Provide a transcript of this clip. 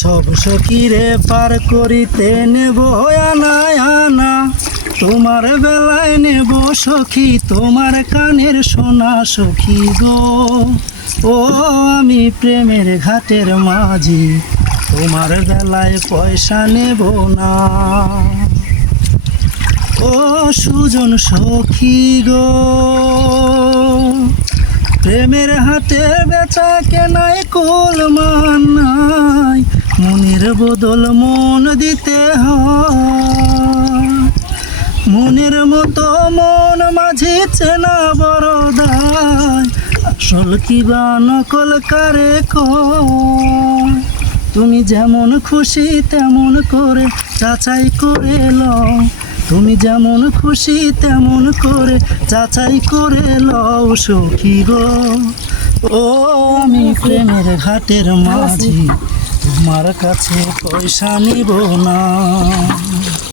সব সখীরে পার করিতে নেব আনা আনা, তোমার বেলায় নেব সখী তোমার কানের সোনা সখী গো। ও আমি প্রেমের ঘাটের মাঝি, তোমার বেলায় পয়সা নেব না। ও সুজন সখী গো, প্রেমের হাটে বেচা কেনাই কুলমান নাই, মনের বদল মন দিতে হয়। মনের মতো মন মাঝি চেনা বড় দায়, আসল কি বা নকল কারে কয়। তুমি যেমন খুশি তেমন করে যাচাই করে লও, তুমি যেমন খুশি তেমন করে যাচাই করে লও সখী গো। ও আমি প্রেমের ঘাটের মাঝি, তোমার কাছে পয়সা নিব না।